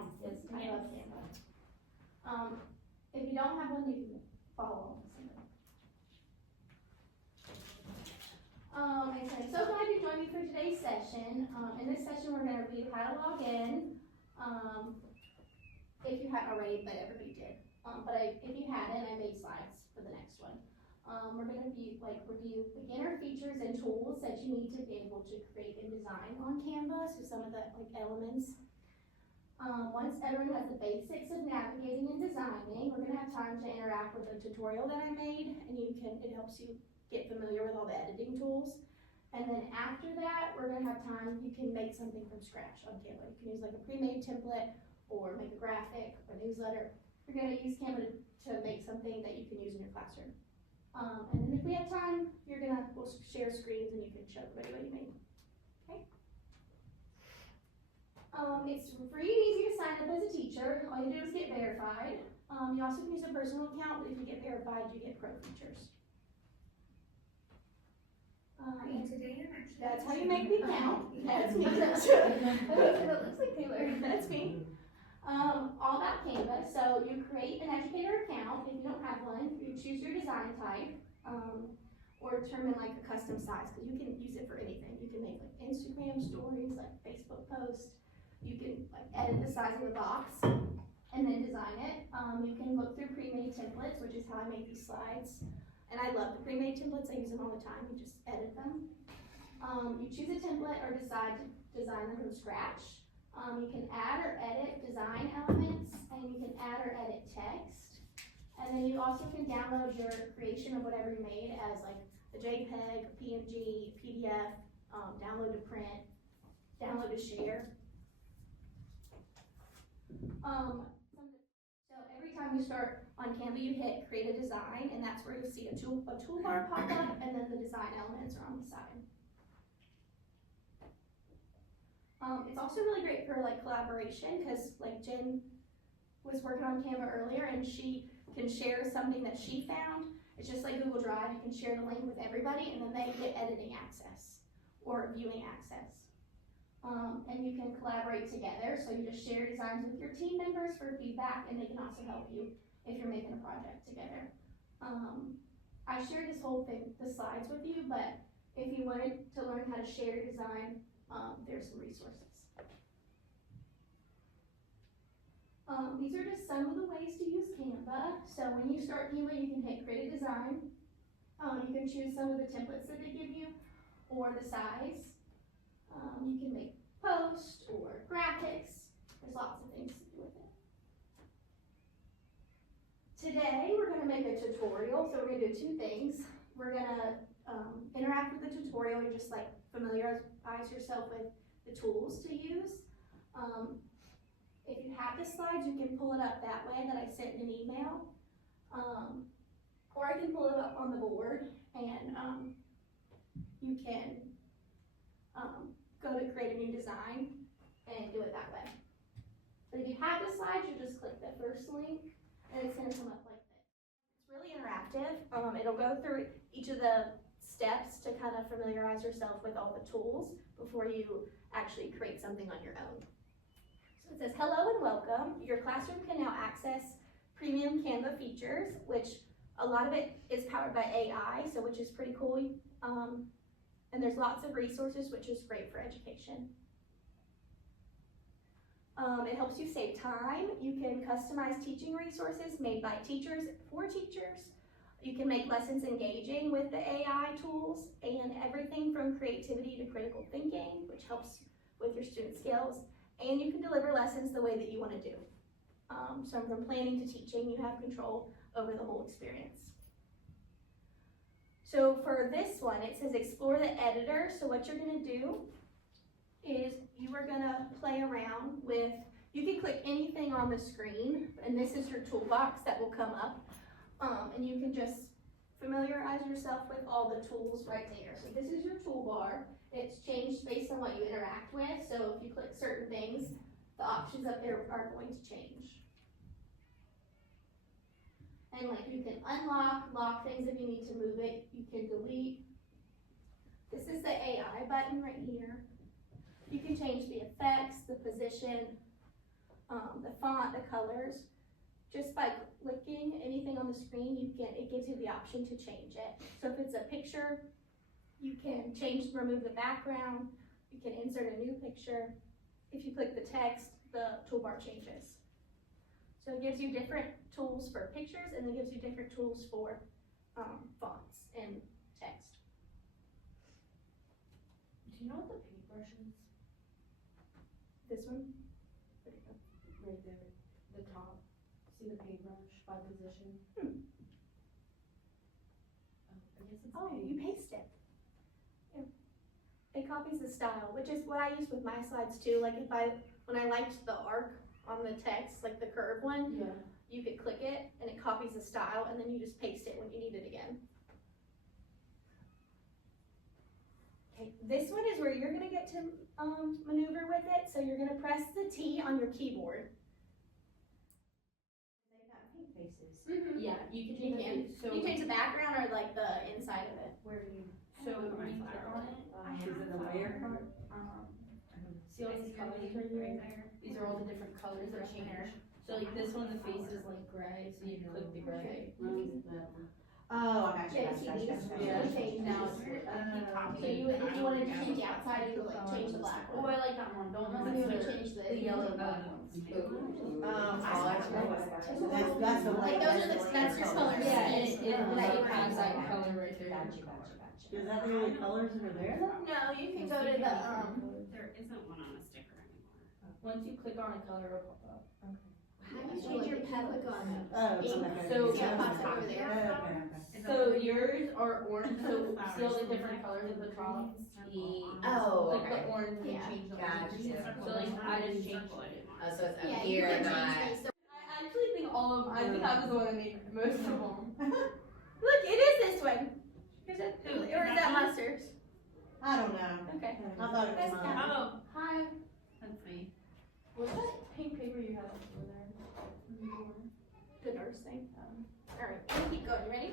account is, I love Canva. If you don't have one, you can follow. And so I'm so glad you joined me for today's session. In this session, we're going to review how to log in. If you haven't already, but everybody did. If you hadn't, I made slides for the next one. We're going to review beginner features and tools that you need to be able to create and design on Canva. So some of the elements. Once everyone has the basics of navigating and designing, we're going to have time to interact with the tutorial that I made, and it helps you get familiar with all the editing tools. And then after that, we're going to have time, you can make something from scratch on Canva. You can use like a pre-made template or make a graphic or newsletter. You're going to use Canva to make something that you can use in your classroom. And then if we have time, we'll share screens and you can show everybody what you made. Okay? It's free and easy to sign up as a teacher. All you do is get verified. You also can use a personal account, but if you get verified, you get pro features. That's how you make the account. That's me. That looks like Taylor. That's me. All about Canva. So you create an educator account. If you don't have one, you choose your design type, or determine like a custom size, because you can use it for anything. You can make like Instagram stories, like Facebook posts. You can like edit the size of the box and then design it. You can look through pre-made templates, which is how I make these slides. And I love the pre-made templates. I use them all the time. You just edit them. You choose a template or decide to design them from scratch. You can add or edit design elements, and you can add or edit text. And then you also can download your creation of whatever you made as like a JPEG, a PNG, PDF, download to print, download to share. So every time you start on Canva, you hit create a design, and that's where you'll see a toolbar pop up, and then the design elements are on the side. It's also really great for like collaboration, because like Jen was working on Canva earlier, and she can share something that she found. It's just like Google Drive. You can share the link with everybody, and then they get editing access or viewing access. And you can collaborate together, so you just share designs with your team members for feedback, and they can also help you if you're making a project together. I shared this whole thing, the slides with you, but if you wanted to learn how to share your design, there's some resources. These are just some of the ways to use Canva. So when you start Canva, you can hit create a design. You can choose some of the templates that they give you or the size. You can make posts or graphics. There's lots of things to do with it. Today, we're going to make a tutorial. So we're going to do two things. We're going to interact with the tutorial. You just like familiarize yourself with the tools to use. If you have the slides, you can pull it up that way that I sent in an email. Or I can pull it up on the board, and you can go to create a new design and do it that way. But if you have the slides, you just click the first link, and it's going to come up like this. It's really interactive. It'll go through each of the steps to kind of familiarize yourself with all the tools before you actually create something on your own. So it says, hello and welcome. Your classroom can now access premium Canva features, which a lot of it is powered by AI, so which is pretty cool. And there's lots of resources, which is great for education. It helps you save time. You can customize teaching resources made by teachers for teachers. You can make lessons engaging with the AI tools, and everything from creativity to critical thinking, which helps with your student skills. And you can deliver lessons the way that you want to do. So from planning to teaching, you have control over the whole experience. So for this one, it says explore the editor. So what you're going to do is you are going to play around with, you can click anything on the screen, and this is your toolbox that will come up. And you can just familiarize yourself with all the tools right there. So this is your toolbar. It's changed based on what you interact with. So if you click certain things, the options up there are going to change. And like you can lock things if you need to move it. You can delete. This is the AI button right here. You can change the effects, the position. the font, the colors. Just by clicking anything on the screen, it gives you the option to change it. So if it's a picture, you can remove the background, you can insert a new picture. If you click the text, the toolbar changes. So it gives you different tools for pictures, and it gives you different tools for fonts and text. Do you know what the paintbrush is? This one? Right there, the top. See the paintbrush by position? Hmm. I guess it's Oh, paint. you paste it. Yeah. It copies the style, which is what I use with my slides too. Like when I liked the arc on the text, like the curved one, Yeah. you could click it and it copies the style, and then you just paste it when you need it again. Okay, this one is where you're gonna get to maneuver with it. So you're gonna press the T on your keyboard. They got paint faces. Mm-hmm. Yeah, you can You change can. it. So You change the background or like the inside of it. Where do you? So when you click on it, Is it the layer part? see all these colors right here? These are all the different colors that change. So like this one, the face is like gray, so you click the gray. Oh, I got you, Yeah, got you, got you, got you. Yeah. change Now now. it's So if you wanted to change the outside, you would like change the black Oh, one. I like that one. Don't If mess you with wanna the change the yellow black ones. That's the Like those are that's your colors. Yeah, and it That you has that Okay. color right there. Got you, got you, got you. Is that the only colors that are there? No, you can go to the There isn't one on a sticker anymore. Once you click on a color, it'll pop up. How do you change your pen? Click on it. Oh, Ink. okay. So- Yeah, it pops up over there. So yours are orange, so see all the different colors at the top? Oh, Like the okay. orange, you Yeah. change the Gotcha. orange. So like I just changed it. Oh, so it's Yeah, up you here, can not. change these. So- I actually think all of them, I think I was the one that made most of them. Look, it is this one. Is it, Who, or is is that that one? Mustard's? I don't know. Okay. I thought it was mine. Oh, Hi. let's see. What's that pink paper you have over there? The nurse thing. Alright, keep going. You ready?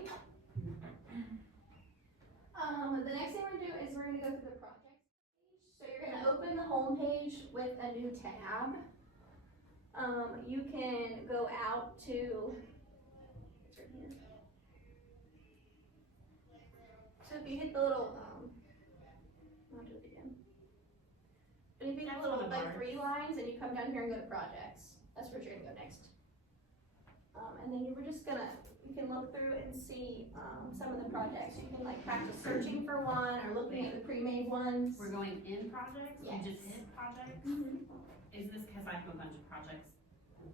The next thing we're gonna do is we're gonna go through the project page. So you're gonna open the home page with a new tab. You can go out to, it's right here. So if you hit the little, I'll do it again. But if you hit the That's little on the like bar. 3 lines and you come down here and go to projects, that's where you're gonna go next. And then we're just gonna, you can look through and see, some of the projects. You can like practice searching for one or looking at the pre-made ones. We're going in projects? Yes. You just hit projects? Is this because I have a bunch of projects?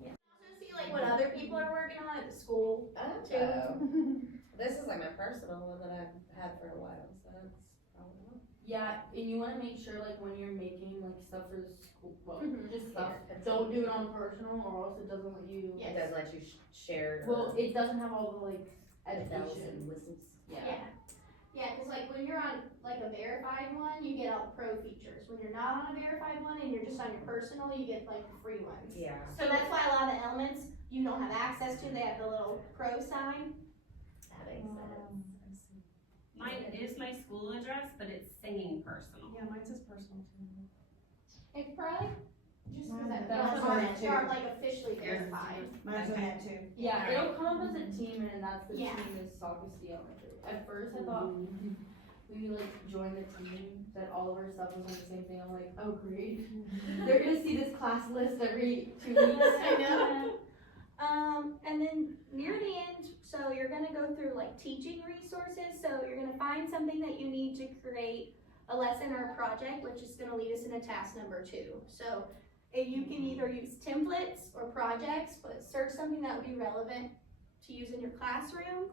Also see like what other people are working on at the school. Oh. This is like my personal one that I've had for a while, so that's probably. Yeah, and you wanna make sure like when you're making like stuff for the school, well, Mhm. just stuff, Yeah. don't do it on personal or else it doesn't let you. Yeah. It doesn't let you share. Well, it doesn't have all the like bells education. and whistles. Yeah. Yeah, cause like when you're on like a verified one, you get all the pro features. When you're not on a verified one and you're just on your personal, you get like the free ones. Yeah. So that's why a lot of the elements you don't have access to, they have the little pro sign. That makes sense. Mine is my school address, but it's singing personal. Yeah, mine says personal too. It's probably just cause Mine- that mine's aren't, on it too. aren't like officially verified. Mine's on that too. Yeah, it'll come up as a team and that's the Yeah. team is Socrates Elementary. At first I thought we like joined the team, that all of our stuff was on the same thing. I'm like, oh great. They're gonna see this class list every 2 weeks. I know. And then near the end, so you're gonna go through like teaching resources. So you're gonna find something that you need to create a lesson or a project, which is gonna lead us into task number 2. So you can either use templates or projects, but search something that would be relevant to use in your classroom,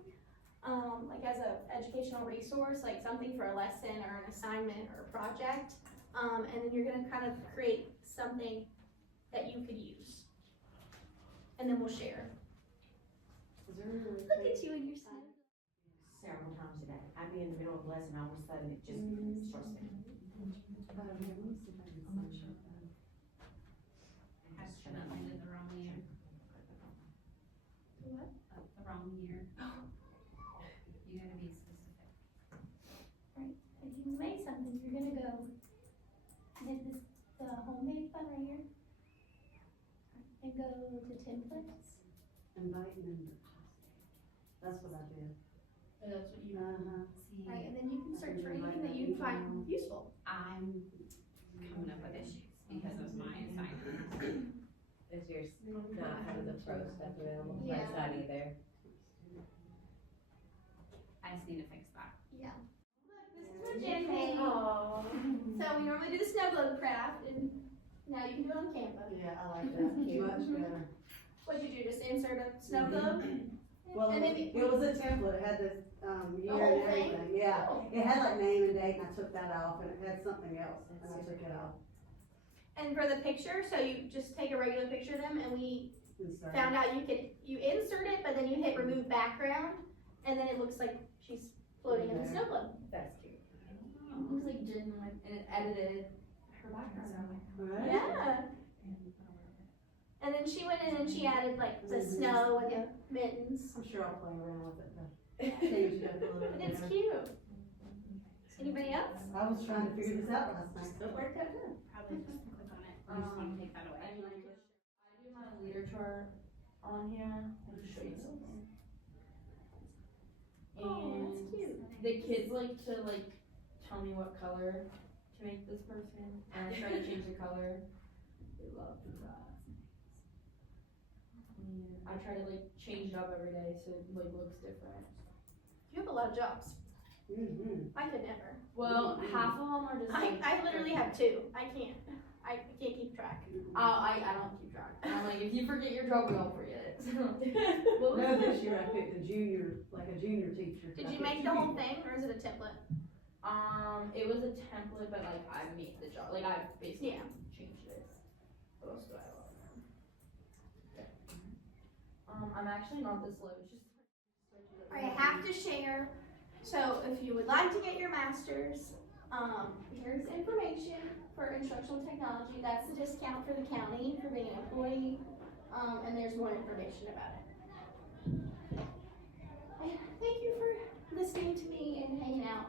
like as a educational resource, like something for a lesson or an assignment or a project. And then you're gonna kind of create something that you could use. And then we'll share. Is there Look at you and your son. several times a day? I'd be in the middle of a lesson, all of a sudden it just starts singing. Accidentally did the wrong year. What? The wrong year. You gotta be specific. If you make something, you're gonna go hit this, the home page button right here. And Invite members. That's what I did. And that's what you Uh-huh. see. Right, and then you can search for anything that you find useful. I'm coming up with issues because of my assignment. Is yours not having the pro stuff available for Yeah. that either? I just need to fix that. Yeah. Look, this is what Jen made. Aww. So we normally do the snow globe craft, and now you can do it on Canva. Yeah, I like that, much better. What'd you do, just insert a snow globe? Well, And it maybe- was a template, it had this, year whole and thing? everything, yeah. Oh. It had like name and date, and I took that off, and it had something else, and I took it off. And for the picture, so you just take a regular picture of them, and we Insert. found out you insert it, but then you hit remove background, and then it looks like she's floating in the snow globe. That's cute. It looks like Jen like, and it edited her background. Right? Yeah. And then she went in and she added like the snow and the mittens. I'm sure I'll play around with it, to change it up a little But bit. it's cute. Anybody else? I was trying to figure this out last night, so it worked out good. Probably just click on it. I just wanna take that away. I mean, I do my leader chart on here. I'll just show you something. Oh, And that's cute. the kids like to like tell me what color to make this person, and I try to change the color. They love that. And I try to like change it up every day so it like looks different. You have a lot of jobs. Mm-hmm. I could never. Well, half of them are just like. I literally have two. I can't keep track. I don't keep track. I'm like, if you forget your job, we don't forget it. What was No, it? this year I picked a junior teacher. Did you make the whole thing or is it a template? It was a template, but like I made the job. Like I basically Yeah. changed it. What else do I love? I'm actually not this low. It's just. I have to share. So if you would like to get your master's, here's information for instructional technology. That's the discount for the county for being an employee. And there's more information about it. And thank you for listening to me and hanging out.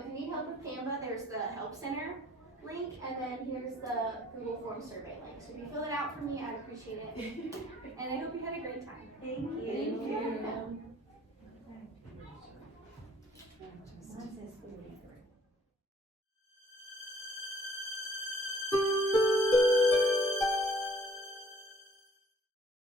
If you need help with Canva, there's the Help Center link, and then here's the Google Form survey link. So if you fill it out for me, I'd appreciate it. And I hope you had a great time. Thank you. Thank you. You're welcome.